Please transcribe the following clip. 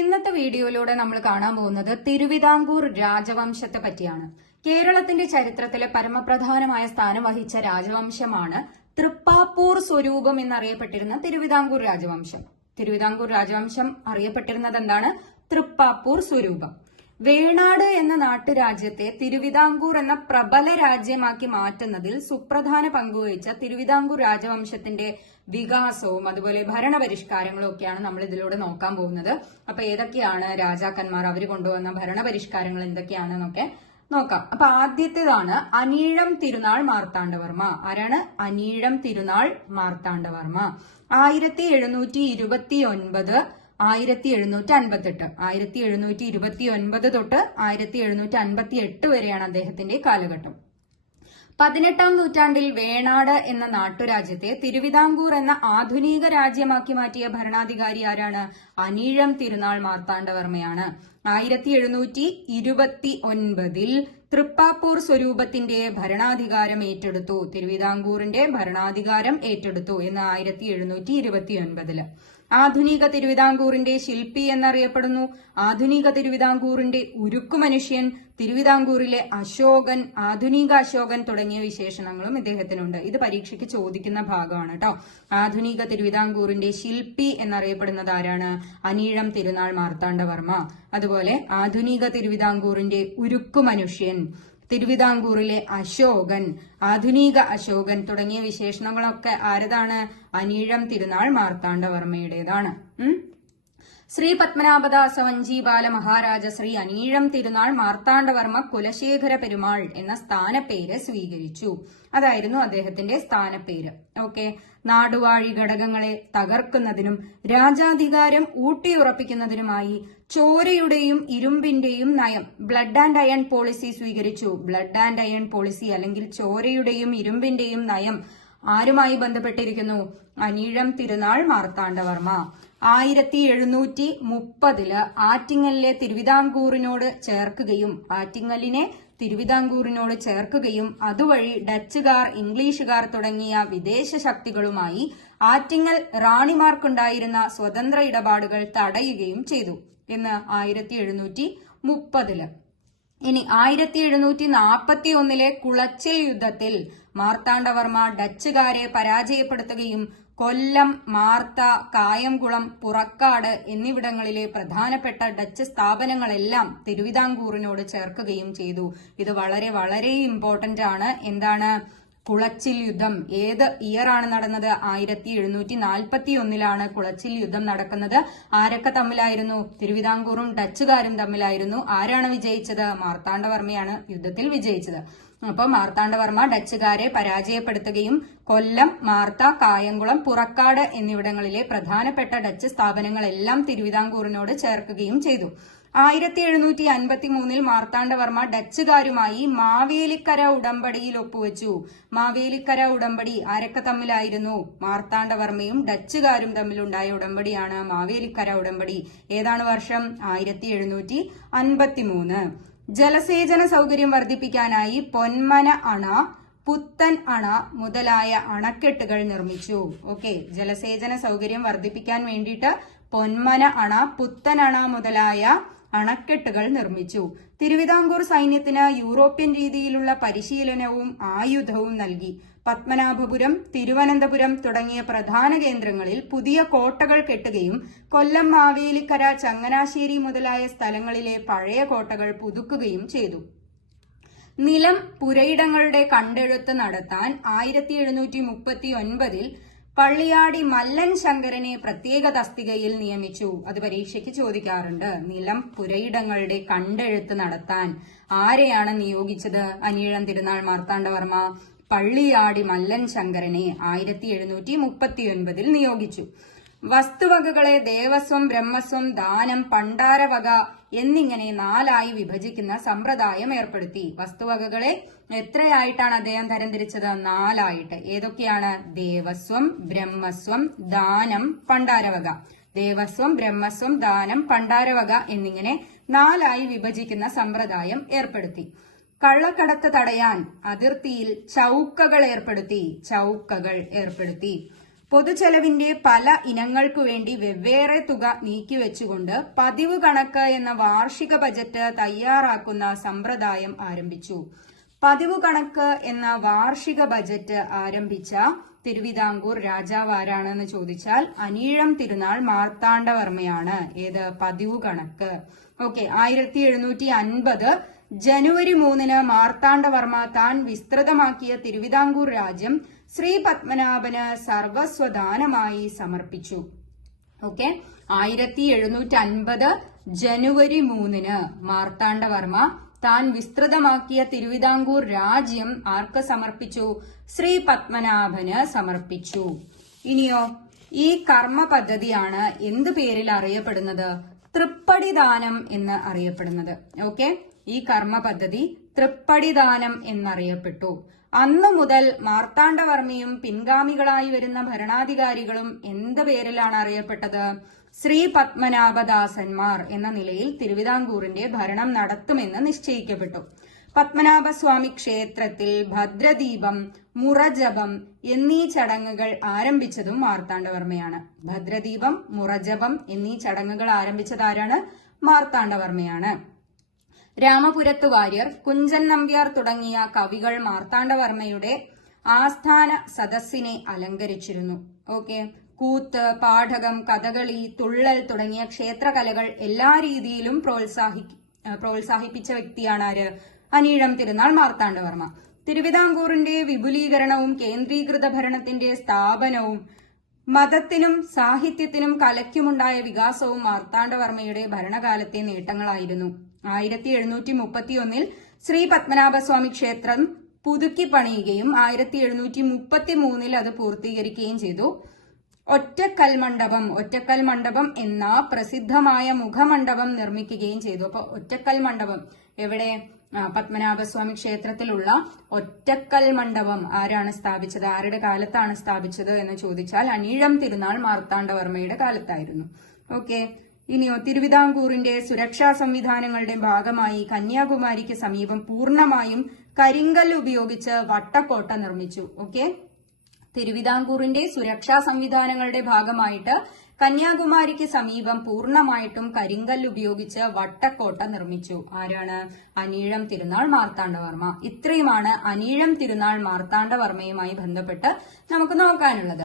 ഇന്നത്തെ വീഡിയോയിലൂടെ നമ്മൾ കാണാൻ പോകുന്നത് തിരുവിതാംകൂർ രാജവംശത്തെ പറ്റിയാണ്. കേരളത്തിന്റെ ചരിത്രത്തിലെ പരമപ്രധാനമായ സ്ഥാനം വഹിച്ച രാജവംശമാണ് തൃപ്പാപ്പൂർ സ്വരൂപം എന്നറിയപ്പെട്ടിരുന്ന തിരുവിതാംകൂർ രാജവംശം. തിരുവിതാംകൂർ രാജവംശം അറിയപ്പെട്ടിരുന്നത് എന്താണ്? തൃപ്പാപ്പൂർ സ്വരൂപം. വേണാട് എന്ന നാട്ടുരാജ്യത്തെ തിരുവിതാംകൂർ എന്ന പ്രബല രാജ്യമാക്കി മാറ്റുന്നതിൽ സുപ്രധാന പങ്കുവഹിച്ച തിരുവിതാംകൂർ രാജവംശത്തിന്റെ വികാസവും അതുപോലെ ഭരണപരിഷ്കാരങ്ങളും ഒക്കെയാണ് നമ്മൾ ഇതിലൂടെ നോക്കാൻ പോകുന്നത്. അപ്പൊ ഏതൊക്കെയാണ് രാജാക്കന്മാർ അവർ കൊണ്ടുവന്ന ഭരണപരിഷ്കാരങ്ങൾ എന്തൊക്കെയാണെന്നൊക്കെ നോക്കാം. അപ്പൊ ആദ്യത്തേതാണ് അനീഴം തിരുനാൾ മാർത്താണ്ഡവർമ്മ. ആരാണ്? അനീഴം തിരുനാൾ മാർത്താണ്ഡവർമ്മ. 1729 1758 1729 തൊട്ട് 1758 വരെയാണ് അദ്ദേഹത്തിന്റെ കാലഘട്ടം. 18ാം നൂറ്റാണ്ടിൽ വേണാട് എന്ന നാട്ടുരാജ്യത്തെ തിരുവിതാംകൂർ എന്ന ആധുനിക രാജ്യമാക്കി മാറ്റിയ ഭരണാധികാരി ആരാണ്? അനീഴം തിരുനാൾ മാർത്താണ്ഡവർമ്മയാണ്. 1729 തൃപ്പാപ്പൂർ സ്വരൂപത്തിന്റെ ഭരണാധികാരം ഏറ്റെടുത്തു. തിരുവിതാംകൂറിന്റെ ഭരണാധികാരം ഏറ്റെടുത്തു എന്ന് 1729. ആധുനിക തിരുവിതാംകൂറിന്റെ ശില്പി എന്നറിയപ്പെടുന്നു. ആധുനിക തിരുവിതാംകൂറിന്റെ ഉരുക്കു മനുഷ്യൻ, തിരുവിതാംകൂറിലെ അശോകൻ, ആധുനിക അശോകൻ തുടങ്ങിയ വിശേഷണങ്ങളും ഇദ്ദേഹത്തിനുണ്ട്. ഇത് പരീക്ഷയ്ക്ക് ചോദിക്കുന്ന ഭാഗമാണ് കേട്ടോ. ആധുനിക തിരുവിതാംകൂറിന്റെ ശില്പി എന്നറിയപ്പെടുന്നത് ആരാണ്? അനീഴം തിരുനാൾ മാർത്താണ്ഡവർമ്മ. അതുപോലെ ആധുനിക തിരുവിതാംകൂറിന്റെ ഉരുക്കു മനുഷ്യൻ, തിരുവിതാംകൂറിലെ അശോകൻ, ആധുനിക അശോകൻ തുടങ്ങിയ വിശേഷണങ്ങളൊക്കെ ആരതാണ്? അനീഴം തിരുനാൾ മാർത്താണ്ഡവർമ്മയുടേതാണ്. ശ്രീ പത്മനാഭദാസ വഞ്ചിബാല മഹാരാജ ശ്രീ അനീഴം തിരുനാൾ മാർത്താണ്ഡവർമ്മ കുലശേഖര പെരുമാൾ എന്ന സ്ഥാനപ്പേര് സ്വീകരിച്ചു. അതായിരുന്നു അദ്ദേഹത്തിന്റെ സ്ഥാനപ്പേര്. ഓക്കെ. നാടുവാഴി ഘടകങ്ങളെ തകർക്കുന്നതിനും രാജാധികാരം ഊട്ടിയുറപ്പിക്കുന്നതിനുമായി ചോരയുടെയും ഇരുമ്പിന്റെയും നയം, ബ്ലഡ് ആൻഡ് അയൺ പോളിസി സ്വീകരിച്ചു. ബ്ലഡ് ആൻഡ് അയൺ പോളിസി അല്ലെങ്കിൽ ചോരയുടെയും ഇരുമ്പിന്റെയും നയം ആരുമായി ബന്ധപ്പെട്ടിരിക്കുന്നു? അനീഴം തിരുനാൾ മാർത്താണ്ഡവർമ്മ. 1730 ആറ്റിങ്ങലിലെ തിരുവിതാംകൂറിനോട് ചേർക്കുകയും അതുവഴി ഡച്ചുകാർ, ഇംഗ്ലീഷുകാർ തുടങ്ങിയ വിദേശ ശക്തികളുമായി ആറ്റിങ്ങൽ റാണിമാർക്കുണ്ടായിരുന്ന സ്വതന്ത്ര ഇടപാടുകൾ തടയുകയും ചെയ്തു എന്ന് 1730. ഇനി 1741 കുളച്ചിൽ യുദ്ധത്തിൽ മാർത്താണ്ഡവർമ്മ ഡച്ചുകാരെ പരാജയപ്പെടുത്തുകയും കൊല്ലം, മാർത്ത, കായംകുളം, പുറക്കാട് എന്നിവിടങ്ങളിലെ പ്രധാനപ്പെട്ട ഡച്ച് സ്ഥാപനങ്ങളെല്ലാം തിരുവിതാംകൂറിനോട് ചേർക്കുകയും ചെയ്തു. ഇത് വളരെ വളരെ ഇമ്പോർട്ടന്റ് ആണ്. എന്താണ്? കുളച്ചിൽ യുദ്ധം. ഏത് ഇയർ ആണ് നടന്നത്? 1741 കുളച്ചിൽ യുദ്ധം നടക്കുന്നത്. ആരൊക്കെ തമ്മിലായിരുന്നു? തിരുവിതാംകൂറും ഡച്ചുകാരും തമ്മിലായിരുന്നു. ആരാണ് വിജയിച്ചത്? മാർത്താണ്ഡവർമ്മയാണ് യുദ്ധത്തിൽ വിജയിച്ചത്. അപ്പോൾ മാർത്താണ്ഡവർമ്മ ഡച്ചുകാരെ പരാജയപ്പെടുത്തുകയും കൊല്ലം, മാർത്ത, കായംകുളം, പുറക്കാട് എന്നിവിടങ്ങളിലെ പ്രധാനപ്പെട്ട ഡച്ച് സ്ഥാപനങ്ങളെല്ലാം തിരുവിതാംകൂറിനോട് ചേർക്കുകയും ചെയ്തു. 1753 മാർത്താണ്ഡവർമ്മ ഡച്ചുകാരുമായി മാവേലിക്കര ഉടമ്പടിയിൽ ഒപ്പുവെച്ചു. മാവേലിക്കര ഉടമ്പടി ആരൊക്കെ തമ്മിലായിരുന്നു? മാർത്താണ്ഡവർമ്മയും ഡച്ചുകാരും തമ്മിലുണ്ടായ ഉടമ്പടിയാണ് മാവേലിക്കര ഉടമ്പടി. ഏതാണ് വർഷം? 1753. ജലസേചന സൗകര്യം വർദ്ധിപ്പിക്കാനായി പൊന്മന അണ, പുത്തൻ അണ മുതലായ അണക്കെട്ടുകൾ നിർമ്മിച്ചു. ഓക്കെ. ജലസേചന സൗകര്യം വർദ്ധിപ്പിക്കാൻ വേണ്ടിയിട്ട് പൊന്മന അണ, പുത്തൻ അണ മുതലായ അണക്കെട്ടുകൾ നിർമ്മിച്ചു. തിരുവിതാംകൂർ സൈന്യത്തിന് യൂറോപ്യൻ രീതിയിലുള്ള പരിശീലനവും ആയുധവും നൽകി. പത്മനാഭപുരം, തിരുവനന്തപുരം തുടങ്ങിയ പ്രധാന കേന്ദ്രങ്ങളിൽ പുതിയ കോട്ടകൾ കെട്ടുകയും കൊല്ലം, മാവേലിക്കര, ചങ്ങനാശ്ശേരി മുതലായ സ്ഥലങ്ങളിലെ പഴയ കോട്ടകൾ പുതുക്കുകയും ചെയ്തു. നിലം പുരയിടങ്ങളുടെ കണ്ടെഴുത്ത് നടത്താൻ 1739 പള്ളിയാടി മല്ലൻ ശങ്കരനെ പ്രത്യേക തസ്തികയിൽ നിയമിച്ചു. അത് പരീക്ഷയ്ക്ക് ചോദിക്കാറുണ്ട്. നിലം പുരയിടങ്ങളുടെ കണ്ടെഴുത്ത് നടത്താൻ ആരെയാണ് നിയോഗിച്ചത്? അനീഴം തിരുനാൾ മാർത്താണ്ഡവർമ്മ പള്ളിയാടി മല്ലൻ ശങ്കരനെ 1739 നിയോഗിച്ചു. വസ്തുവകകളെ ദേവസ്വം, ബ്രഹ്മസ്വം, ദാനം, പണ്ടാരവക എന്നിങ്ങനെ 4 വിഭജിക്കുന്ന സമ്പ്രദായം ഏർപ്പെടുത്തി. വസ്തുവകകളെ എത്രയായിട്ടാണ് അദ്ദേഹം തരംതിരിച്ചത്? 4. ഏതൊക്കെയാണ്? ദേവസ്വം, ബ്രഹ്മസ്വം, ദാനം, പണ്ടാരവക. ദേവസ്വം, ബ്രഹ്മസ്വം, ദാനം, പണ്ടാരവക എന്നിങ്ങനെ 4 വിഭജിക്കുന്ന സമ്പ്രദായം ഏർപ്പെടുത്തി. കള്ളക്കടത്ത് തടയാൻ അതിർത്തിയിൽ ചൌക്കകൾ ഏർപ്പെടുത്തി. പൊതുചെലവിന്റെ പല ഇനങ്ങൾക്കു വേണ്ടി വെവ്വേറെ തുക നീക്കിവെച്ചുകൊണ്ട് പതിവ് കണക്ക് എന്ന വാർഷിക ബജറ്റ് തയ്യാറാക്കുന്ന സമ്പ്രദായം ആരംഭിച്ചു. പതിവ് കണക്ക് എന്ന വാർഷിക ബജറ്റ് ആരംഭിച്ച തിരുവിതാംകൂർ രാജാവ് ആരാണെന്ന് ചോദിച്ചാൽ അനീഴം തിരുനാൾ മാർത്താണ്ഡവർമ്മയാണ്. ഏത് പതിവ് കണക്ക്? ഓക്കെ. 1750 ജനുവരി 3 മാർത്താണ്ഡവർമ്മ താൻ വിസ്തൃതമാക്കിയ തിരുവിതാംകൂർ രാജ്യം ശ്രീ പത്മനാഭന് സർവസ്വദാനമായി സമർപ്പിച്ചു. ഓക്കെ. 1750 ജനുവരി 3 മാർത്താണ്ഡവർമ്മ താൻ വിസ്തൃതമാക്കിയ തിരുവിതാംകൂർ രാജ്യം ആർക്ക് സമർപ്പിച്ചു? ശ്രീ പത്മനാഭന് സമർപ്പിച്ചു. ഇനിയോ ഈ കർമ്മ പദ്ധതിയാണ് എന്ത് പേരിൽ അറിയപ്പെടുന്നത്? തൃപ്പടിദാനം എന്ന് അറിയപ്പെടുന്നത്. ഓക്കെ. ഈ കർമ്മ പദ്ധതി തൃപ്പടിദാനം എന്നറിയപ്പെട്ടു. അന്നു മുതൽ മാർത്താണ്ഡവർമ്മയും പിൻഗാമികളായി വരുന്ന ഭരണാധികാരികളും എന്ത് പേരിലാണ് അറിയപ്പെട്ടത്? ശ്രീ പത്മനാഭദാസന്മാർ എന്ന നിലയിൽ തിരുവിതാംകൂറിന്റെ ഭരണം നടത്തുമെന്ന് നിശ്ചയിക്കപ്പെട്ടു. പത്മനാഭസ്വാമി ക്ഷേത്രത്തിൽ ഭദ്രദീപം, മുറജപം എന്നീ ചടങ്ങുകൾ ആരംഭിച്ചതും മാർത്താണ്ഡവർമ്മയാണ്. ഭദ്രദീപം, മുറജപം എന്നീ ചടങ്ങുകൾ ആരംഭിച്ചത് ആരാണ്? മാർത്താണ്ഡവർമ്മയാണ്. രാമപുരത്ത് വാര്യർ, കുഞ്ചൻ നമ്പ്യാർ തുടങ്ങിയ കവികൾ മാർത്താണ്ഡവർമ്മയുടെ ആസ്ഥാന സദസ്സിനെ അലങ്കരിച്ചിരുന്നു. ഓക്കെ. കൂത്ത്, പാഠകം, കഥകളി, തുള്ളൽ തുടങ്ങിയ ക്ഷേത്രകലകൾ എല്ലാ രീതിയിലും പ്രോത്സാഹിപ്പിച്ച വ്യക്തിയാണ് ആര്? അനീഴം തിരുനാൾ മാർത്താണ്ഡവർമ്മ. തിരുവിതാംകൂറിന്റെ വിപുലീകരണവും കേന്ദ്രീകൃത ഭരണത്തിന്റെ സ്ഥാപനവും മതത്തിനും സാഹിത്യത്തിനും കലയ്ക്കുമുണ്ടായ വികാസവും മാർത്താണ്ഡവർമ്മയുടെ ഭരണകാലത്തെ നേട്ടങ്ങളായിരുന്നു. 1731 ശ്രീ പത്മനാഭസ്വാമി ക്ഷേത്രം പുതുക്കി പണിയുകയും 1733 അത് പൂർത്തീകരിക്കുകയും ചെയ്തു. ഒറ്റക്കൽ മണ്ഡപം എന്ന പ്രസിദ്ധമായ മുഖമണ്ഡപം നിർമ്മിക്കുകയും ചെയ്തു. അപ്പൊ ഒറ്റക്കൽ മണ്ഡപം എവിടെ? പത്മനാഭസ്വാമി ക്ഷേത്രത്തിലുള്ള ഒറ്റക്കൽ മണ്ഡപം ആരാണ് സ്ഥാപിച്ചത്? ആരുടെ കാലത്താണ് സ്ഥാപിച്ചത് എന്ന് ചോദിച്ചാൽ അനീഴം തിരുനാൾ മാർത്താണ്ഡവർമ്മയുടെ കാലത്തായിരുന്നു. ഓക്കെ. ഇനിയോ തിരുവിതാംകൂറിന്റെ സുരക്ഷാ സംവിധാനങ്ങളുടെ ഭാഗമായി കന്യാകുമാരിക്ക് സമീപം പൂർണ്ണമായും കരിങ്കല്ല് ഉപയോഗിച്ച് വട്ടക്കോട്ട നിർമ്മിച്ചു. ഓക്കെ. തിരുവിതാംകൂറിന്റെ സുരക്ഷാ സംവിധാനങ്ങളുടെ ഭാഗമായിട്ട് കന്യാകുമാരിക്ക് സമീപം പൂർണ്ണമായിട്ടും കരിങ്കല്ല് ഉപയോഗിച്ച് വട്ടക്കോട്ട നിർമ്മിച്ചു. ആരാണ്? അനീഴം തിരുനാൾ മാർത്താണ്ഡവർമ്മ. ഇത്രയുമാണ് അനീഴം തിരുനാൾ മാർത്താണ്ഡവർമ്മയുമായി ബന്ധപ്പെട്ട് നമുക്ക് നോക്കാനുള്ളത്.